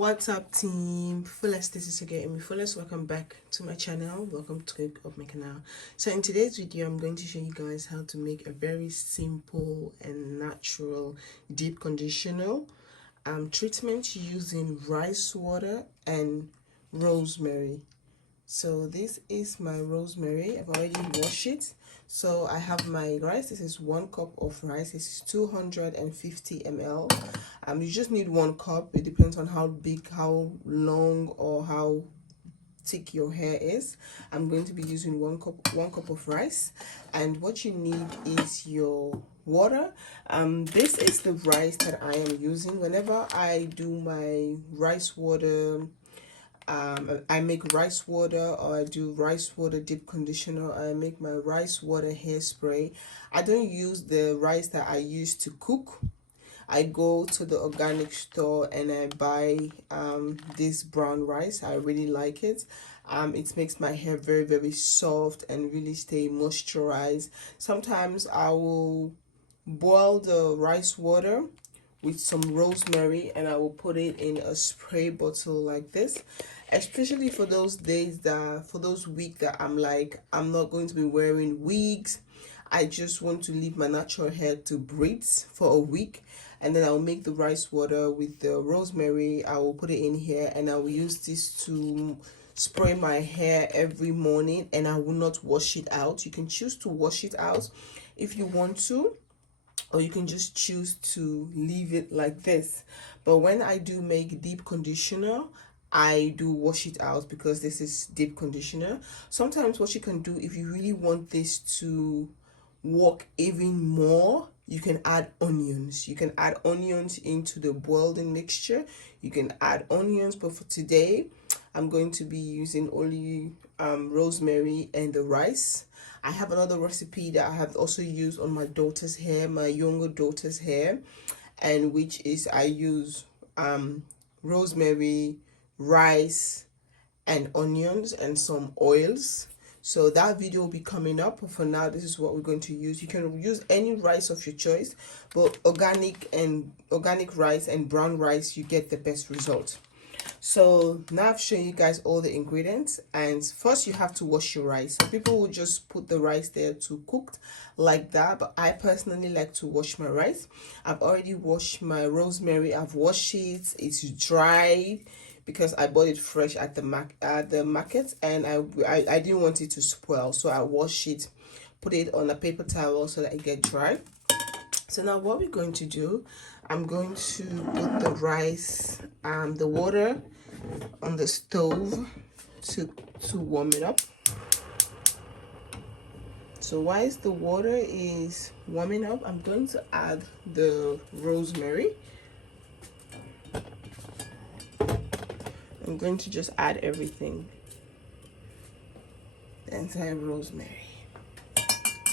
What's up, team? Fullest, this is again me Fullest. Welcome back to my channel. Welcome to Cook of my canal. So in today's video, I'm going to show you guys how to make a very simple and natural deep conditioner treatment using rice water and rosemary. So this is my rosemary. I've already washed it. So I have my rice. This is 1 cup of rice. This is 250 ml. You just need 1 cup. It depends on how big, how long, or how thick your hair is. I'm going to be using 1 cup of rice, and what you need is your water. This is the rice that I am using. Whenever I do my rice water, I make rice water, or I do rice water deep conditioner. I make my rice water hairspray. I don't use the rice that I use to cook. I go to the organic store and I buy this brown rice. I really like it. It makes my hair very, very soft and really stay moisturized. Sometimes I will boil the rice water with some rosemary and I will put it in a spray bottle like this, especially for those days for those weeks that I'm not going to be wearing wigs. I just want to leave my natural hair to breathe for a week, and then I'll make the rice water with the rosemary. I will put it in here and I will use this to spray my hair every morning, and I will not wash it out. You can choose to wash it out if you want to, or you can just choose to leave it like this. But when I do make deep conditioner, I do wash it out because this is deep conditioner. Sometimes what you can do, if you really want this to work even more, you can add onions. You can add onions into the boiling mixture. You can add onions, but for today I'm going to be using only rosemary and the rice. I have another recipe that I have also used on my daughter's hair, my younger daughter's hair, and which is I use rosemary, rice, and onions and some oils. So that video will be coming up. For now, this is what we're going to use. You can use any rice of your choice, but organic rice and brown rice, you get the best result. So now I've shown you guys all the ingredients, and first you have to wash your rice. Some people will just put the rice there to cook like that, but I personally like to wash my rice. I've already washed my rosemary. I've washed it. It's dried because I bought it fresh at the market, and I didn't want it to spoil, so I wash it, put it on a paper towel so that it get dry. So now what we're going to do, I'm going to put the rice, the water on the stove to warm it up. So whilst the water is warming up, I'm going to add the rosemary. I'm going to just add everything, the entire rosemary.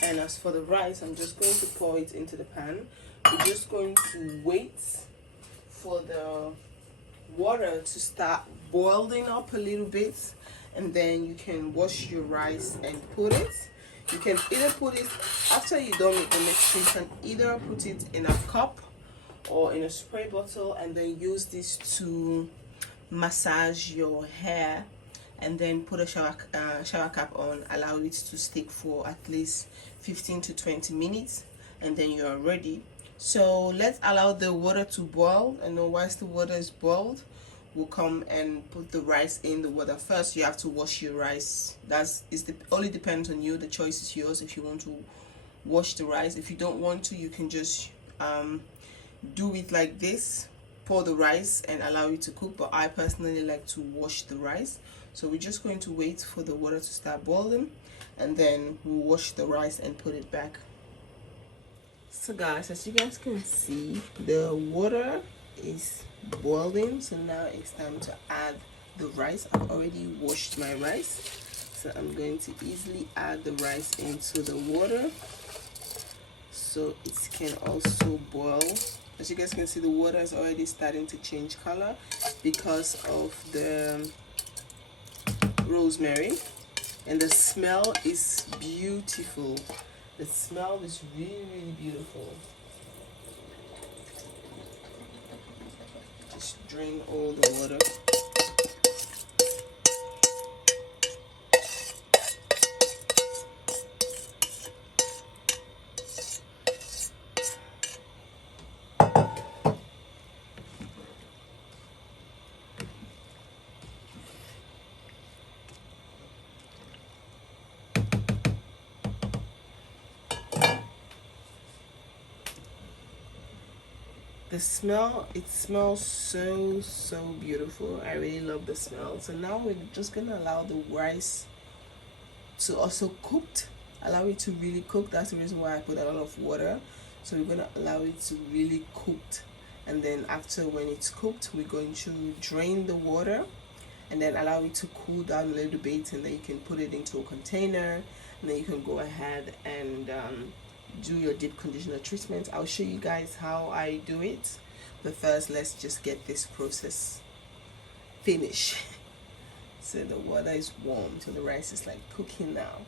And as for the rice, I'm just going to pour it into the pan. We're just going to wait for the water to start boiling up a little bit, and then you can wash your rice and put it. You can either put it, after you don't make the mixture, you can either put it in a cup or in a spray bottle and then use this to massage your hair, and then put a shower cap on, allow it to stick for at least 15 to 20 minutes, and then you are ready. So let's allow the water to boil, and then once the water is boiled, we'll come and put the rice in the water. First you have to wash your rice. Only depends on you. The choice is yours if you want to wash the rice. If you don't want to, you can just do it like this, pour the rice and allow it to cook, but I personally like to wash the rice. So we're just going to wait for the water to start boiling, and then we'll wash the rice and put it back. So guys, as you guys can see, the water is boiling, so now it's time to add the rice. I've already washed my rice, so I'm going to easily add the rice into the water so it can also boil. As you guys can see, the water is already starting to change color because of the rosemary, and the smell is beautiful. The smell is really, really beautiful. Just drain all the water. The smell, it smells so beautiful. I really love the smell. So now we're just gonna allow the rice to also cooked, allow it to really cook. That's the reason why I put a lot of water. So we're gonna allow it to really cooked, and then after, when it's cooked, we're going to drain the water and then allow it to cool down a little bit, and then you can put it into a container, and then you can go ahead and do your deep conditioner treatment. I'll show you guys how I do it, but first let's just get this process finished. So the water is warm, so the rice is like cooking now.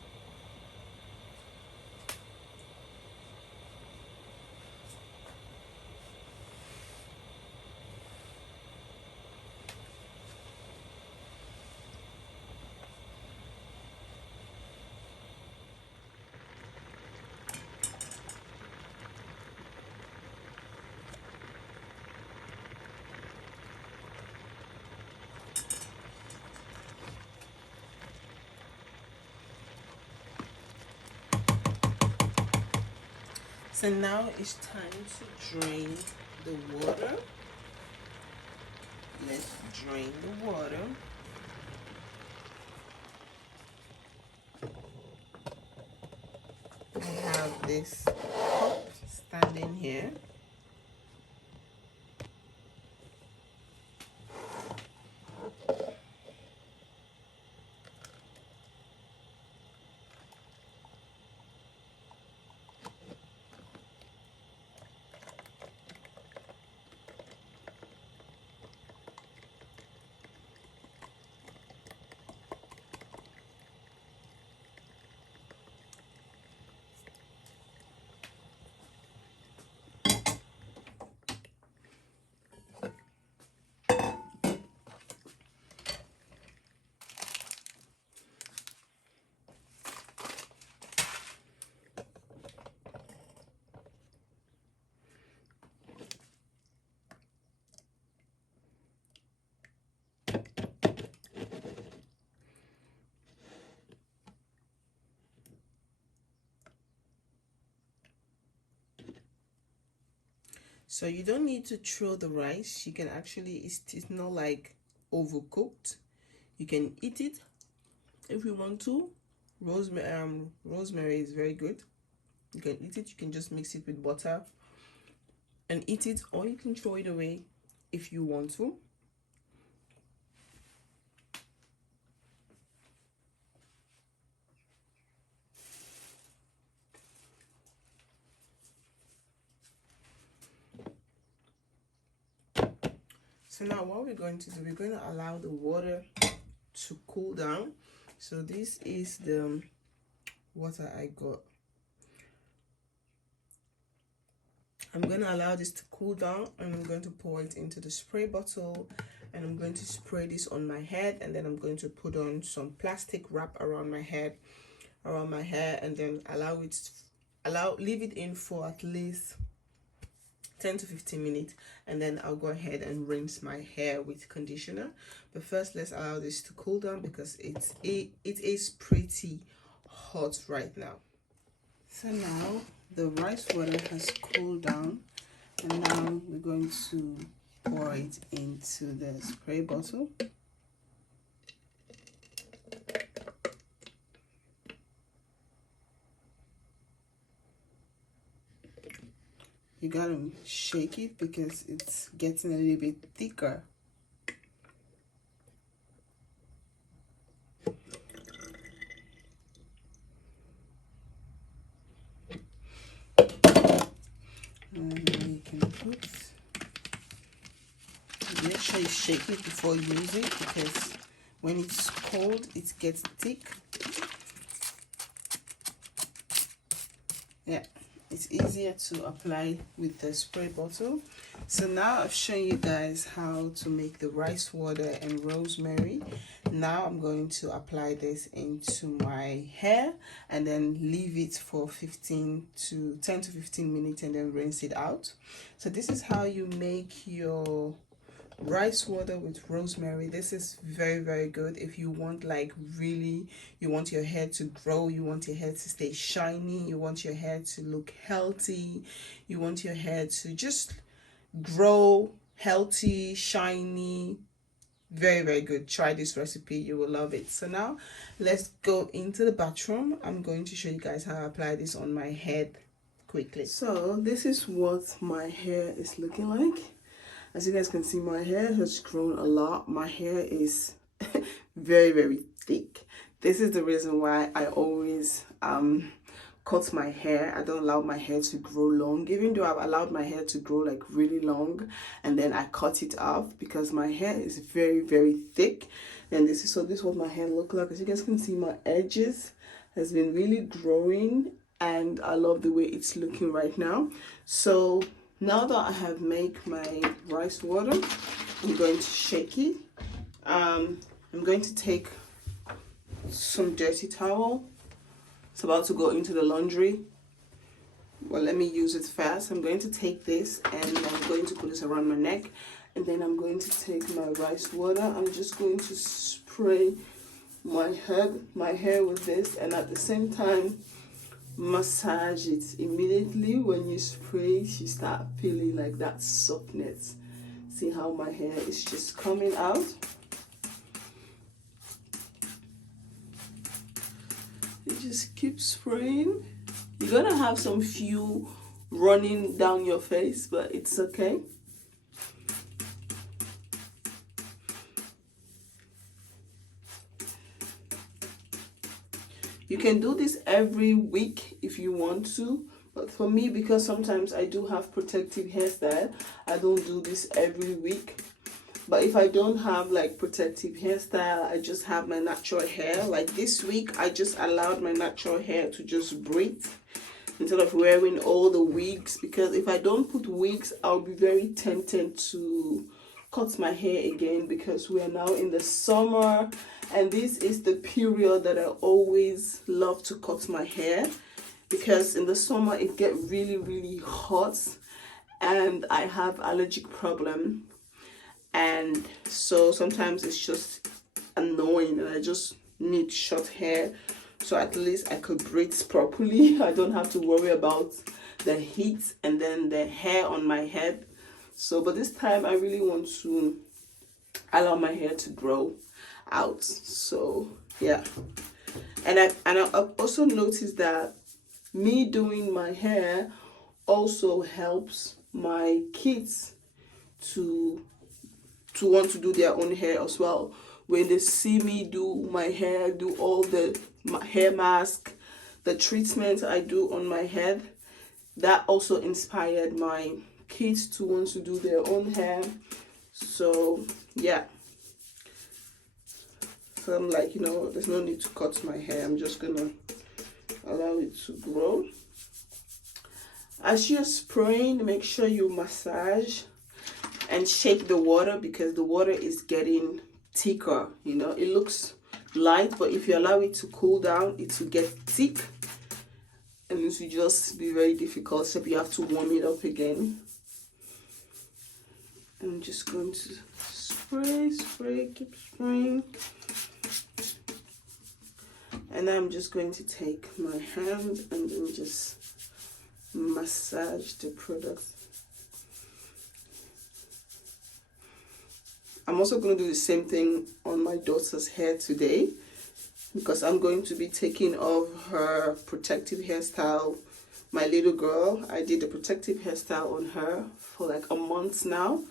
So now it's time to drain the water. Let's drain the water. I have this cup standing here. So you don't need to throw the rice. You can actually, it's not like overcooked. You can eat it if you want to. Rosemary is very good. You can eat it. You can just mix it with butter and eat it, or you can throw it away if you want to. So now what we're going to do, we're going to allow the water to cool down. So this is the water I got. I'm going to allow this to cool down, and I'm going to pour it into the spray bottle, and I'm going to spray this on my head, and then I'm going to put on some plastic wrap around my head, around my hair, and then leave it in for at least 10 to 15 minutes, and then I'll go ahead and rinse my hair with conditioner. But first, let's allow this to cool down because it is pretty hot right now. So now the rice water has cooled down, and now we're going to pour it into the spray bottle. You gotta shake it because it's getting a little bit thicker. And you can put, make sure you shake it before you use it, because when it's cold it gets thick. Yeah, it's easier to apply with the spray bottle. So now I've shown you guys how to make the rice water and rosemary. Now I'm going to apply this into my hair and then leave it for 10 to 15 minutes and then rinse it out. So this is how you make your rice water with rosemary. This is very good if you want, like, really, you want your hair to grow, you want your hair to stay shiny, you want your hair to look healthy, you want your hair to just grow healthy, shiny. Very good. Try this recipe, you will love it. So now let's go into the bathroom. I'm going to show you guys how I apply this on my head quickly. So this is what my hair is looking like. As you guys can see, my hair has grown a lot. My hair is very thick. This is the reason why I always cut my hair. I don't allow my hair to grow long, even though I've allowed my hair to grow like really long, and then I cut it off because my hair is very thick. And this is what my hair look like. As you guys can see, my edges has been really growing, and I love the way it's looking right now. So now that I have made my rice water, I'm going to shake it. I'm going to take some dirty towel. It's about to go into the laundry. Well, let me use it fast. I'm going to take this and I'm going to put this around my neck. And then I'm going to take my rice water. I'm just going to spray my hair with this, and at the same time massage it. Immediately when you spray, you start feeling like that softness. See how my hair is just coming out? You just keep spraying. You're gonna have some few running down your face, but it's okay. You can do this every week if you want to, but for me, because sometimes I do have protective hairstyle, I don't do this every week. But if I don't have like protective hairstyle, I just have my natural hair. Like this week, I just allowed my natural hair to just breathe instead of wearing all the wigs, because if I don't put wigs, I'll be very tempted to cut my hair again, because we are now in the summer and this is the period that I always love to cut my hair, because in the summer it get really hot and I have allergic problem, and so sometimes it's just annoying and I just need short hair, so at least I could breathe properly. I don't have to worry about the heat and then the hair on my head. So but this time I really want to allow my hair to grow out. So yeah, and I've also noticed that me doing my hair also helps my kids to want to do their own hair as well. When they see me do my hair, do all the hair mask, the treatment I do on my head, that also inspired my kids to want to do their own hair. So yeah, so I'm like, you know, there's no need to cut my hair. I'm just gonna allow it to grow. As you're spraying, make sure you massage and shake the water, because the water is getting thicker. You know, it looks light, but if you allow it to cool down, it will get thick and it will just be very difficult, so you have to warm it up again. I'm just going to spray, keep spraying. And I'm just going to take my hand and then just massage the product. I'm also going to do the same thing on my daughter's hair today, because I'm going to be taking off her protective hairstyle. My little girl, I did a protective hairstyle on her for like a month now,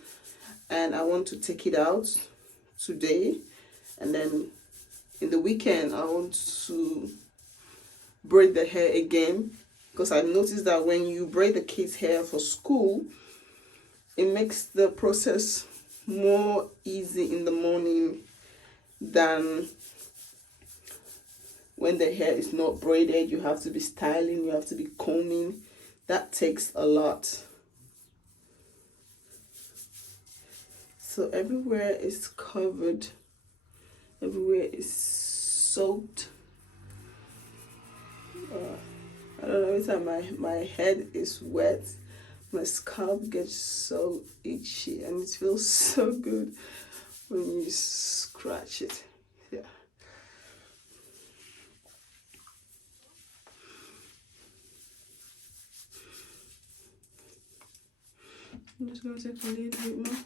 and I want to take it out today, and then in the weekend I want to braid the hair again, because I noticed that when you braid the kids' hair for school, it makes the process more easy in the morning than when the hair is not braided. You have to be styling, you have to be combing That takes a lot. So everywhere is covered, everywhere is soaked. I don't know, every time my head is wet, my scalp gets so itchy, and it feels so good when you scratch it. Yeah. I'm just gonna take a little bit more.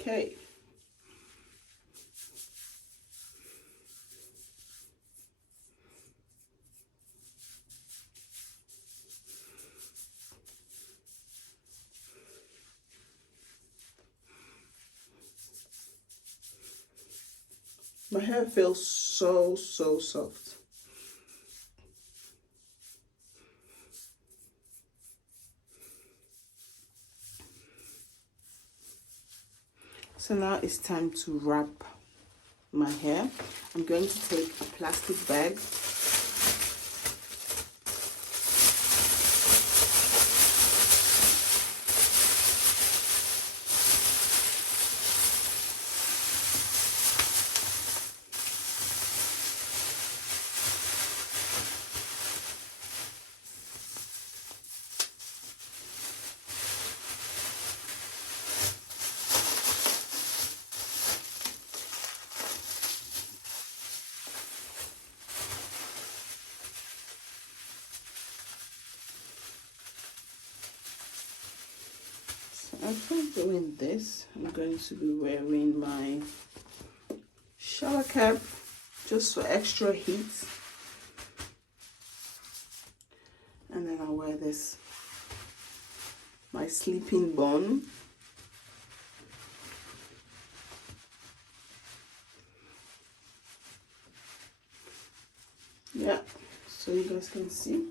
Okay. My hair feels so soft. So now it's time to wrap my hair. I'm going to take a plastic bag. After doing this, I'm going to be wearing my shower cap just for extra heat, and then I'll wear this, my sleeping bun. Yeah, so you guys can see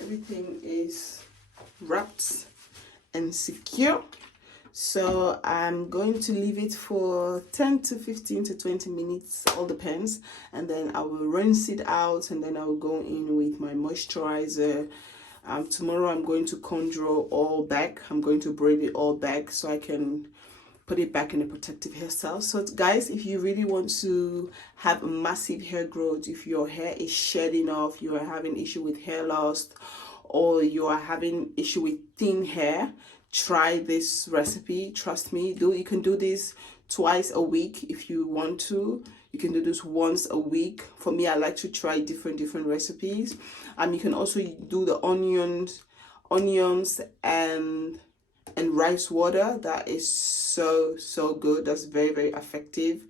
everything is wrapped and secure. So I'm going to leave it for 10 to 15 to 20 minutes, all depends, and then I will rinse it out, and then I will go in with my moisturizer. Tomorrow I'm going to contour all back. I'm going to braid it all back so I can put it back in a protective hairstyle. So guys, if you really want to have a massive hair growth, if your hair is shedding off, you are having issue with hair loss, or you are having issue with thin hair, try this recipe. Trust me, you can do this twice a week if you want to. You can do this once a week. For me, I like to try different recipes. You can also do the onions and rice water. That is so good. That's very effective.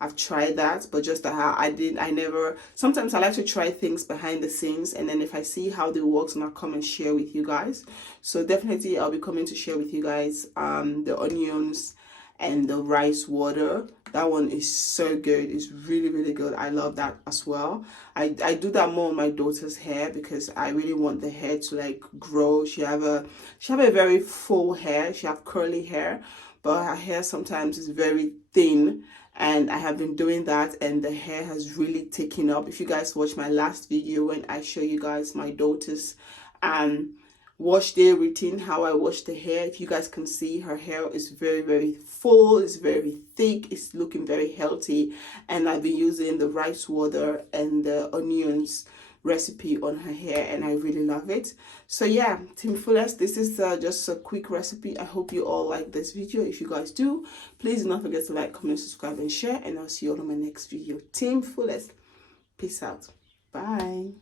I've tried that, but just how I never, sometimes I like to try things behind the scenes, and then if I see how they work, and I'll come and share with you guys. So definitely I'll be coming to share with you guys the onions and the rice water. That one is so good. It's really good. I love that as well. I do that more on my daughter's hair because I really want the hair to like grow. She have a very full hair. She have curly hair, but her hair sometimes is very thin, and I have been doing that, and the hair has really taken up. If you guys watch my last video when I show you guys my daughter's wash day routine, how I wash the hair, if you guys can see, her hair is very full, it's very thick, it's looking very healthy, and I've been using the rice water and the onions recipe on her hair, and I really love it. So yeah, Team Fullest, this is just a quick recipe. I hope you all like this video. If you guys do, please do not forget to like, comment, subscribe, and share, and I'll see you all on my next video. Team Fullest, peace out. Bye.